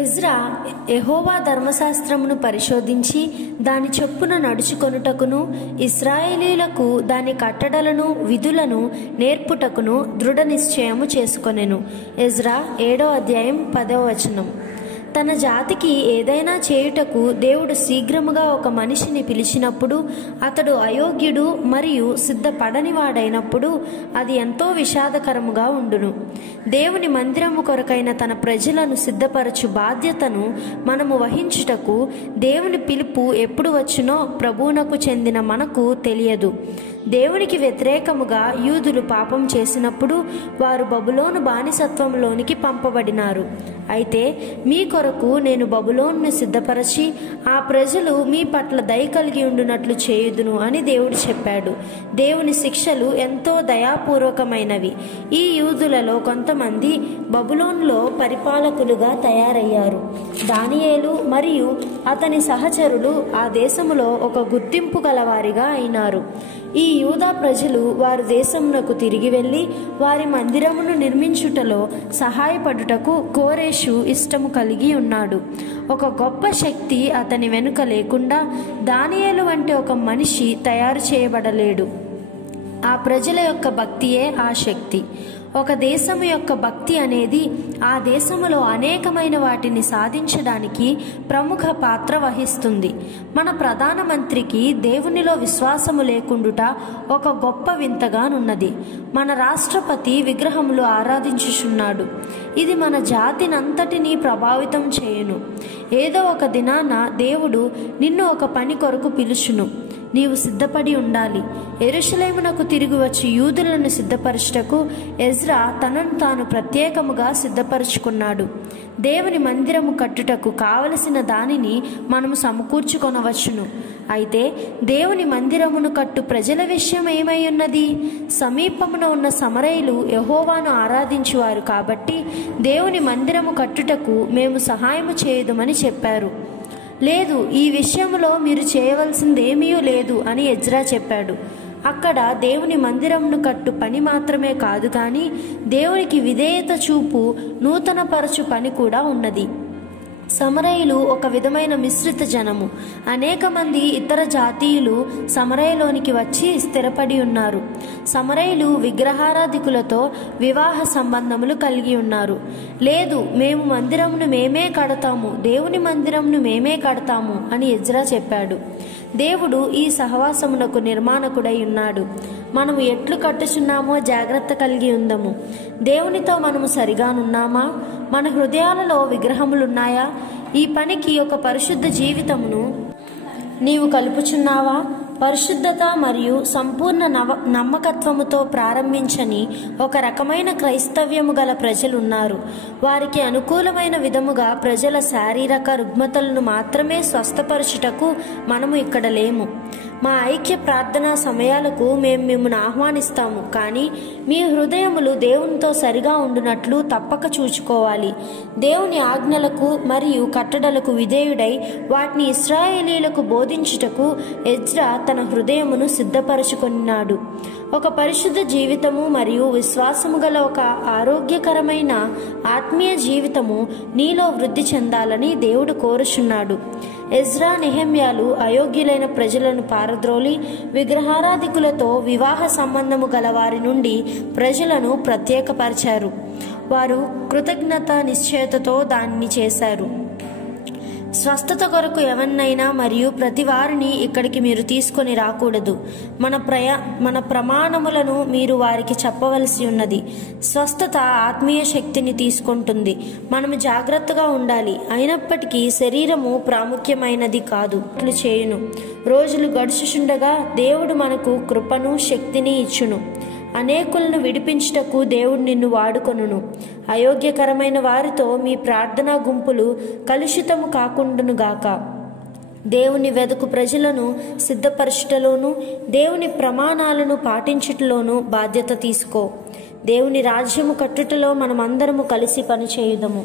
Ezra యెహోవా ధర్మశాస్త్రమును పరిశోధించి దాని చొప్పున నడుచుకొనుటకును ఇశ్రాయేలీయులకు దాని కట్టడలను విధులను నేర్పుటకును దృఢ నిశ్చయము చేసుకొనెను. ఎజ్రా 7వ అధ్యాయం 10వ వచనం. తన జాతికి ఏదైనా చేయుటకు దేవుడు శీఘ్రముగా ఒక మనిషిని పిలిచినప్పుడు అతడు అయోగ్యుడు మరియు సిద్ధపడనివాడైనప్పుడు అది ఎంతో విషాదకరముగా ఉండును. దేవుని మందిరము కొరకైన తన ప్రజలను సిద్ధపరచు బాధ్యతను మనము వహించుటకు దేవుని పిలుపు ఎప్పుడు వచ్చునో ప్రభువునకు చెందిన మనకు తెలియదు. దేవునికి వ్యతిరేకముగా యూదులు పాపం చేసినప్పుడు వారు బబులోను బానిసత్వంలోనికి పంపబడినారు. అయితే మీ కొరకు నేను బబులోనును సిద్ధపరచి ఆ ప్రజలు మీ పట్ల దయ కలిగి ఉండునట్లు చేయుదును అని దేవుడు చెప్పాడు. దేవుని శిక్షలు ఎంతో దయాపూర్వకమైనవి. ఈ యూదులలో కొంతమంది బబులోనులో పరిపాలకులుగా తయారయ్యారు. దానియేలు మరియు అతని సహచరులు ఆ దేశములో ఒక గుర్తింపు గలవారిగా అయినారు. ఈ యూదా ప్రజలు వారి దేశమునకు తిరిగి వెళ్ళి వారి మందిరమును నిర్మించుటలో సహాయపడుటకు కోరేషు ఇష్టము కలిగి ఉన్నాడు. ఒక గొప్ప శక్తి అతని వెనుక లేకుండా దానియేలు వంటి ఒక మనిషి తయారు చేయబడలేడు. ఆ ప్రజల యొక్క భక్తియే ఆ శక్తి. ఒక దేశము యొక్క భక్తి అనేది ఆ దేశములో అనేకమైన వాటిని సాధించడానికి ప్రముఖ పాత్ర వహిస్తుంది. మన ప్రధానమంత్రికి దేవునిలో విశ్వాసము లేకుండుట ఒక గొప్ప వింతగానున్నది. మన రాష్ట్రపతి విగ్రహములు ఆరాధించుచున్నాడు. ఇది మన జాతినంతటినీ ప్రభావితం చేయును. ఏదో ఒక దినాన దేవుడు నిన్ను ఒక పని కొరకు పిలుచును. నీవు సిద్ధపడి ఉండాలి. యెరూషలేమునకు తిరిగి వచ్చి యూదులను సిద్ధపరచుటకు ఎజ్రా తనను తాను ప్రత్యేకముగా సిద్ధపరచుకున్నాడు. దేవుని మందిరము కట్టుటకు కావలసిన దానిని మనము సమకూర్చుకొనవచ్చును. అయితే దేవుని మందిరమును కట్టు ప్రజల విషయం ఏమై ఉన్నది? సమీపమున ఉన్న సమరయులు యెహోవాను ఆరాధించువారు కాబట్టి దేవుని మందిరము కట్టుటకు మేము సహాయము చేయుదుమని చెప్పారు. లేదు, ఈ విషయంలో మీరు చేయవలసిందేమీ లేదు అని ఎజ్రా చెప్పాడు. అక్కడ దేవుని మందిరమును కట్టు పని మాత్రమే కాదు కానీ దేవునికి విధేయత చూపు నూతనపరచు పని కూడా ఉన్నది. సమరయులు ఒక విధమైన మిశ్రిత జనము. అనేక మంది ఇతర జాతీయులు సమరయలోనికి వచ్చి స్థిరపడి ఉన్నారు. సమరయులు విగ్రహారాధికులతో వివాహ సంబంధములు కలిగి ఉన్నారు. లేదు, మేము మందిరమును మేమే కడతాము, దేవుని మందిరమును మేమే కడతాము అని ఎజ్రా చెప్పాడు. దేవుడు ఈ సహవాసమునకు నిర్మాణకుడై ఉన్నాడు. మనము ఎట్లు కట్టుచున్నామో జాగ్రత్త కలిగి ఉందము. దేవునితో మనము సరిగానున్నామా? మన హృదయాలలో విగ్రహములున్నాయా? ఈ పనికి ఒక పరిశుద్ధ జీవితమును నీవు కలుపుచున్నావా? పరిశుద్ధత మరియు సంపూర్ణ నమ్మకత్వముతో ప్రారంభించని ఒక రకమైన క్రైస్తవ్యము గల ప్రజలున్నారు. వారికి అనుకూలమైన విధముగా ప్రజల శారీరక రుగ్మతలను మాత్రమే స్వస్థపరచుటకు మనము ఇక్కడ లేము. మా ఐక్య ప్రార్థనా సమయాలకు మేము మిమ్మల్ని ఆహ్వానిస్తాము, కానీ మీ హృదయములు దేవునితో సరిగా ఉండునట్లు తప్పక చూచుకోవాలి. దేవుని ఆజ్ఞలకు మరియు కట్టడలకు విధేయుడై వాటిని ఇశ్రాయేలీయులకు బోధించుటకు ఎజ్రా తన హృదయమును సిద్ధపరచుకున్నాడు. ఒక పరిశుద్ధ జీవితము మరియు విశ్వాసము గల ఒక ఆరోగ్యకరమైన ఆత్మీయ జీవితము నీలో వృద్ధి చెందాలని దేవుడు కోరుచున్నాడు. ఎజ్రా, నెహెమ్యాలు అయోగ్యులైన ప్రజలను పారద్రోలి విగ్రహారాధికులతో వివాహ సంబంధము గల వారి నుండి ప్రజలను ప్రత్యేకపరిచారు. వారు కృతజ్ఞత నిశ్చయతతో దానిని చేశారు. స్వస్థత కొరకు ఎవరినైనా మరియు ప్రతి వారిని ఇక్కడికి మీరు తీసుకొని రాకూడదు. మన ప్రమాణములను మీరు వారికి చెప్పవలసి ఉన్నది. స్వస్థత ఆత్మీయ శక్తిని తీసుకుంటుంది. మనము జాగ్రత్తగా ఉండాలి. అయినప్పటికీ శరీరము ప్రాముఖ్యమైనది కాదు. అట్లు చేయును. రోజులు గడుచుచుండగా దేవుడు మనకు కృపను శక్తిని ఇచ్చును. అనేకులను విడిపించుటకు దేవుడు నిన్ను వాడుకొనును. అయోగ్యకరమైన వారితో మీ ప్రార్థనా గుంపులు కలుషితము కాకుండునుగాక. దేవుని వెదకు ప్రజలను సిద్ధపరచుటలోను దేవుని ప్రమాణాలను పాటించుటలోను బాధ్యత తీసుకో. దేవుని రాజ్యము కట్టుటలో మనమందరము కలిసి పనిచేయుదము.